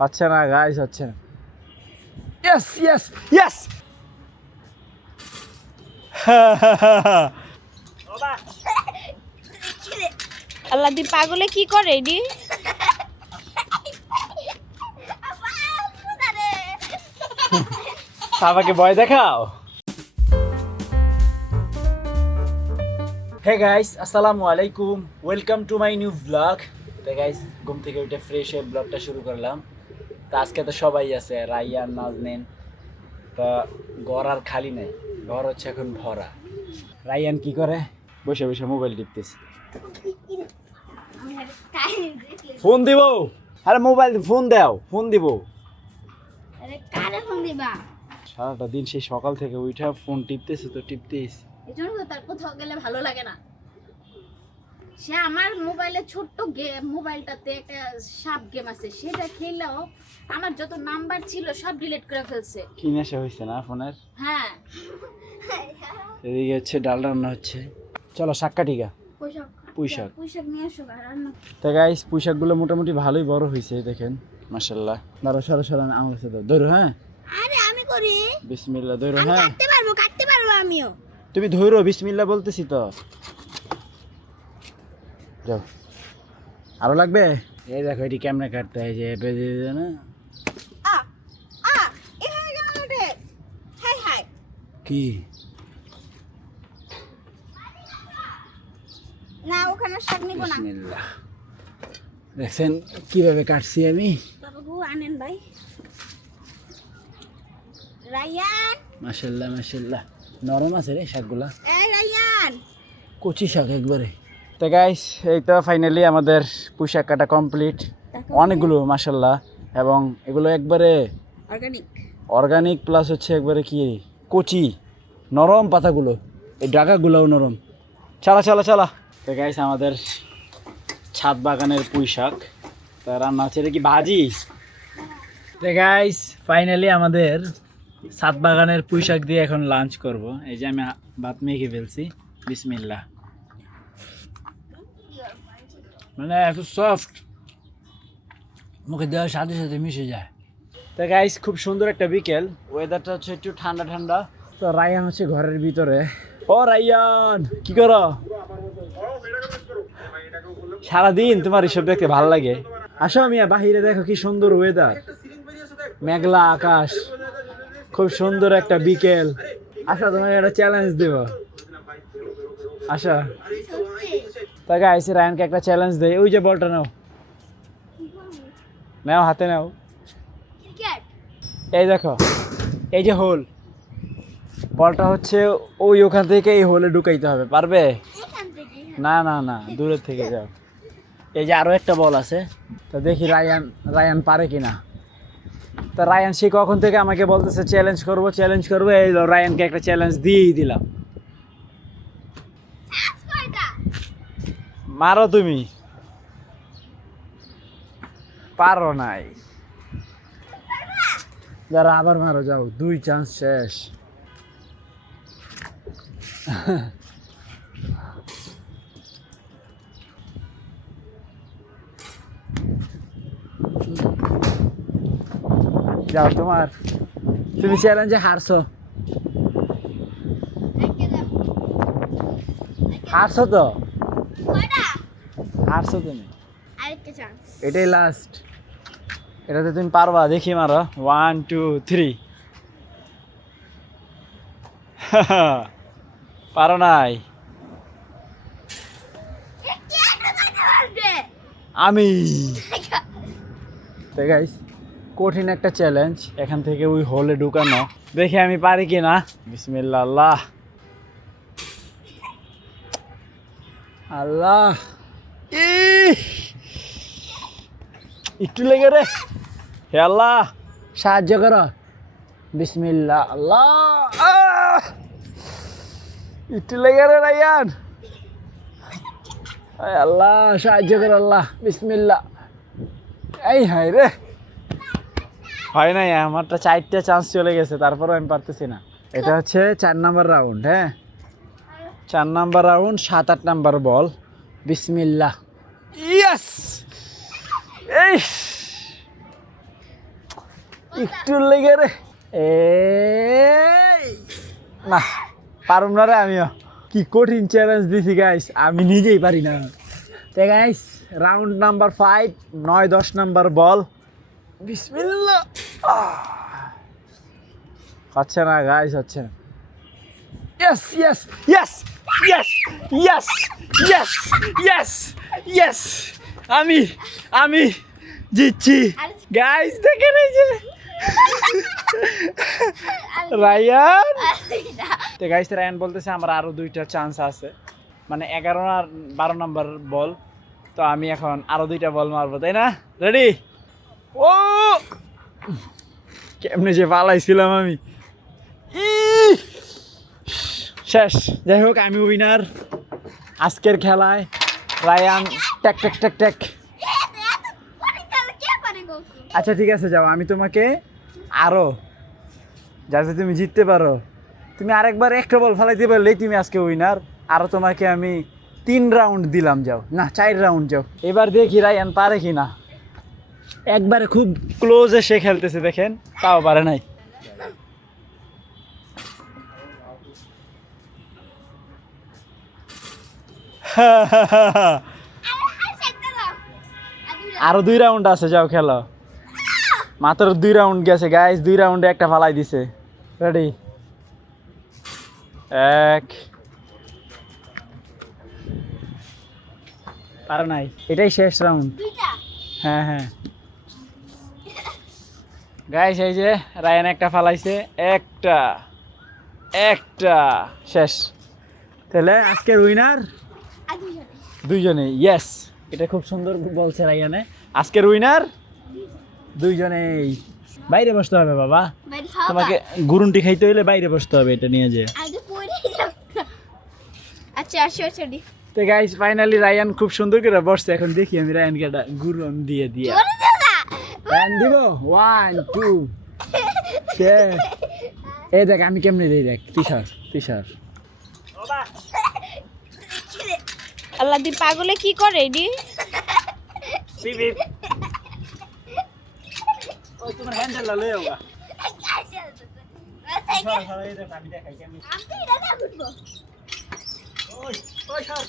হচ্ছে না গাইস, হচ্ছে না। Yes yes yes. আল্লাহ দি পাগলে কি করে এডি? আমাকে ভয় দেখাও। হে গাইস, আসসালামু আলাইকুম, welcome to my new blog. তো গাইস, ঘুম থেকে উঠে ফ্রেশ হয়ে ব্লগটা শুরু করলাম। তো আজকে তো সবাই আছে, রাইয়ান, নাজনীন। তো ঘর আর খালি নেই, ঘর হচ্ছে এখন ভরা। রাইয়ান কি করে? বসে বসে মোবাইল টিপতেছে। ফোন দিব? আরে মোবাইল ফোন দাও, ফোন দিব। আরে কারে ফোন দিবা? সারাটা দিন সেই সকাল থেকে উঠে ফোন টিপতেছে তো টিপতেছ। এজন্য তো তার কোথাও গেলে ভালো লাগে না। সে আমার মোবাইলে ছোট্ট গেম, মোবাইলটাতে একটা সাপ গেম আছে, সেটা খেললেও আমার যত নাম্বার ছিল সব ডিলিট করে ফেলছে। কি নেশা হয়েছে না ফোনের? হ্যাঁ, এদিকে হচ্ছে ডাল রান্না হচ্ছে। চলো শাক কাটি গা। পুঁইশাক। পুঁইশাক নিয়ে আসো রান্না। তো গাইস, পুঁইশাকগুলো মোটামুটি ভালোই বড় হয়েছে, দেখেন মাশাআল্লাহ। দাঁড়াও, সরো সরো, আমার কাছে দাও, ধরো। হ্যাঁ, আরে আমি করি। বিসমিল্লাহ, ধরো। আমি হ্যাঁ, কাটতে পারবো আমিও। তুমি ধরো, বিসমিল্লাহ বলতেছি তো। যাও, আরো লাগবে? এই দেখো, এটি কেমনে কাটতে হয়, যে বেজে দিও না। আ আ এ হয়ে গেল ওটা। High high. কি না, ওখানে শাক নিব না। বিসমিল্লাহ। দেখছেন কিভাবে কাটছি আমি? বাবা গো, আনেন ভাই। রায়ান, মাশাআল্লাহ মাশাআল্লাহ, নরম আছে রে শাকগুলা, এই রায়ান। কচি শাক একবারে। তো গাইস, এই তো ফাইনালি আমাদের পুঁইশাক কাটা কমপ্লিট। অনেকগুলো মাশাআল্লাহ, এবং এগুলো একবারে অর্গানিক। অর্গানিক, প্লাস হচ্ছে একবারে কি কচি, নরম পাতাগুলো, এই ডাগাগুলোও নরম। চালা চালা চালা। তো গাইস, আমাদের ছাদ বাগানের পুঁইশাক, তা রান্না হচ্ছে। এটা কি ভাজি? তো গাইস, ফাইনালি আমাদের ছাদ বাগানের পুঁইশাক দিয়ে এখন লাঞ্চ করব। এই যে আমি ভাত মেখে ফেলছি, বিসমিল্লাহ। মানে এত সফট, মুখে দেওয়ার সাথে সাথে মিশে যায়। তো গাইস, খুব সুন্দর একটা বিকেল, ওয়েদারটা হচ্ছে একটু ঠান্ডা ঠান্ডা। তো রায়ান হচ্ছে ঘরের ভিতরে। ও রায়ান, কি করো? সারাদিন তোমার এসব দেখতে ভালো লাগে? আসো মিয়া, বাহিরে দেখো কি সুন্দর ওয়েদার, মেঘলা আকাশ, খুব সুন্দর একটা বিকেল। আসো, তোমাকে একটা চ্যালেঞ্জ দেব, আসো। তা গাইস, রায়ানকে একটা চ্যালেঞ্জ দেয়। ওই যে বলটা নাও, নাও হাতে নাও। ক্রিকেট। এই দেখো, এই যে হোল, বলটা হচ্ছে ওই ওখান থেকে এই হোলে ঢুকাইতে হবে। পারবে? এখান থেকে। না না না, দূরের থেকে যাও। এই যে আরো একটা বল আছে, তো দেখি রায়ান পারে কিনা। তা রায়ান সে কখন থেকে আমাকে বলতেছে চ্যালেঞ্জ করবো চ্যালেঞ্জ করবো। এই রায়ানকে একটা চ্যালেঞ্জ দিয়েই দিলাম। মারো তুমি, পারো নাই। যারা আবার মারো, যাও, 2 চান্স শেষ। যাও, তুমি চ্যালেঞ্জে হারছো। হারছো তো, হারছো তুমি। আরেকটা চান্স। এটাই লাস্ট, এটাতে তুমি পারবা। দেখি মারো, 1 2 3। পারো নাই। আমি তো গাইস, কঠিন একটা চ্যালেঞ্জ, এখান থেকে ওই হোলে ঢুকানো। দেখি আমি পারি কি না। বিসমিল্লাহ। আল্লাহ আল্লাহ, একটু লেগে রে। হে আল্লাহ, সাহায্য করো। বিসমিল্লাহ। আল্লাহ, একটু লেগে রে রায়ান। আল্লাহ, সাহায্য করো আল্লাহ। বিসমিল্লাহ। এই হায় রে, হয় নাই। আমারটা 4টা চান্স চলে গেছে, তারপরেও আমি পারতেছি না। এটা হচ্ছে 4 নাম্বার রাউন্ড। হ্যাঁ, 4 নাম্বার রাউন্ড, 7-8 নাম্বার বল। বিসমিল্লাহ। ইয়েস। এই একটু লেগে রে এ না পারুম না রে আমিও কি কঠিন চ্যালেঞ্জ দিছি গাইস আমি নিজেই পারি না তো গাইস রাউন্ড নাম্বার 5 9-10 নাম্বার বল বিসমিল্লাহ হচ্ছে না গাইস হচ্ছে না Yes, yes, yes, yes, yes, yes, yes, yes. আমি জিতছি গাইস দেখেন এই যে রায়ান তো গাইস রায়ান বলতেছে আমার আরো 2টা চান্স আছে মানে 11 আর 12 নাম্বার বল তো আমি এখন আরো 2টা বল মারবো তাই না রেডি ও কেমনে যে পালাইছিলাম আমি শেষ যাই হোক আমি উইনার আজকের খেলায় রায়ান ট্যাক ট্যাক ট্যাক ট্যাক আচ্ছা ঠিক আছে যাও আমি তোমাকে আরো যাতে তুমি জিততে পারো তুমি আরেকবার একটা বল ফেলাইতে পারলেই তুমি আজকে উইনার আরো তোমাকে আমি 3 রাউন্ড দিলাম যাও না 4 রাউন্ড যাও এবার দেখি রায়ান পারে কি না একবারে খুব ক্লোজে সে খেলতেছে দেখেন তাও পারে নাই আরো 2 রাউন্ড আছে যাও খেলো মাত্র 2 রাউন্ড গেছে গাইস 2 রাউন্ডে একটা ফালাই দিছে রেডি 1 পারো নাই এটাই শেষ রাউন্ড হ্যাঁ হ্যাঁ গাইস এই যে রায়ান একটা ফালাইছে একটা শেষ তাহলে আজকের উইনার দুইজনে ইয়েস এটা খুব সুন্দর বলছে রায়ানে আজকের উইনার দুইজনেই বাইরে বসতে হবে বাবা তোমাকে গুরুন্টি খাইতে হইলে বাইরে বসতে হবে এটা নিয়ে যে আচ্ছা আসো চলি তো গাইস ফাইনালি রায়ান খুব সুন্দর করে বসছে এখন দেখি আমি রায়ানকে একটা গুরুন দিয়ে রায়ান দিব 1 2 এই দেখ আমি কেমনে দিই দেখ তিসার আল্লাহ দি পাগলে কি করে ডি বিপ ওই তোমার হ্যান্ডেল লয়ে হোগা এই দেখ আমি দেখাই কেমনে আমি এটা দেখব ওই সর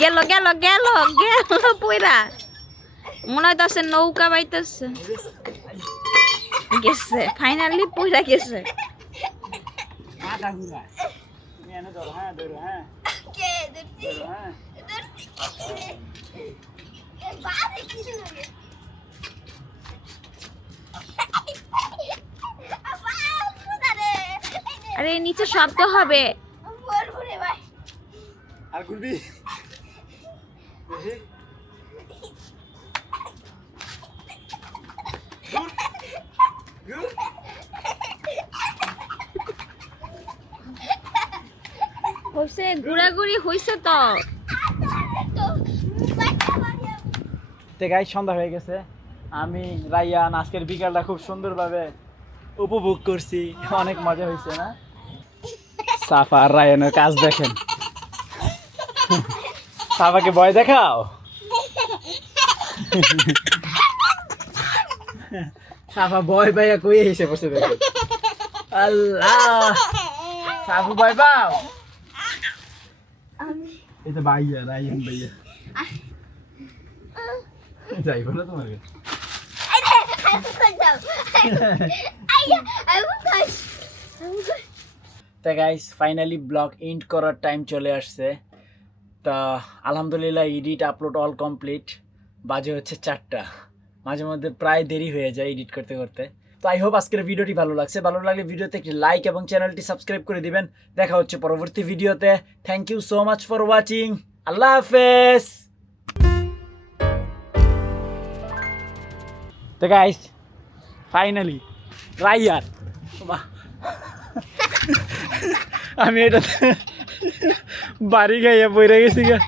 গেল পুরা মনে হইতাছে নৌকা বাইতেছে গেছে ফাইনালি পুরা গেছে মাথা ঘুরায় তুমি এনে ধরো হ্যাঁ কে ধরছি বারে কি লাগে আরে নিচে শব্দ হবে আর ঘুরবি হইছে ঘুরাঘুরি হইছে তো গাইস সন্ধ্যা হয়ে গেছে আমি রায়ান আজকের বিকালটা খুব সুন্দরভাবে উপভোগ করছি অনেক মজা হয়েছে না সাফা আর রায়ানের কাজ দেখেন সাফাকে ভয় দেখাও সাফা ভয় পাইয়া কই এসে বসে দেখো আল্লাহ সাফু ভয় পাও এই তো ভাইয়া রায়ান ভাইয়া যাইব না তোমার তো গাইস ফাইনালি ব্লগ এন্ড করার টাইম চলে আসছে তা আলহামদুলিল্লাহ এডিট আপলোড অল কমপ্লিট বাজে হচ্ছে 4টা মাঝে মধ্যে প্রায় দেরি হয়ে যায় এডিট করতে করতে তো আই হোপ আজকের ভিডিওটি ভালো লাগলে ভিডিওতে একটি লাইক এবং চ্যানেলটি সাবস্ক্রাইব করে দিবেন দেখা হচ্ছে পরবর্তী ভিডিওতে thank you so much for watching Allah হাফেজ তো গাইস ফাইনালি রায়ান আমি এটা বাড়ি গাইয়া পড়ে গেছি গা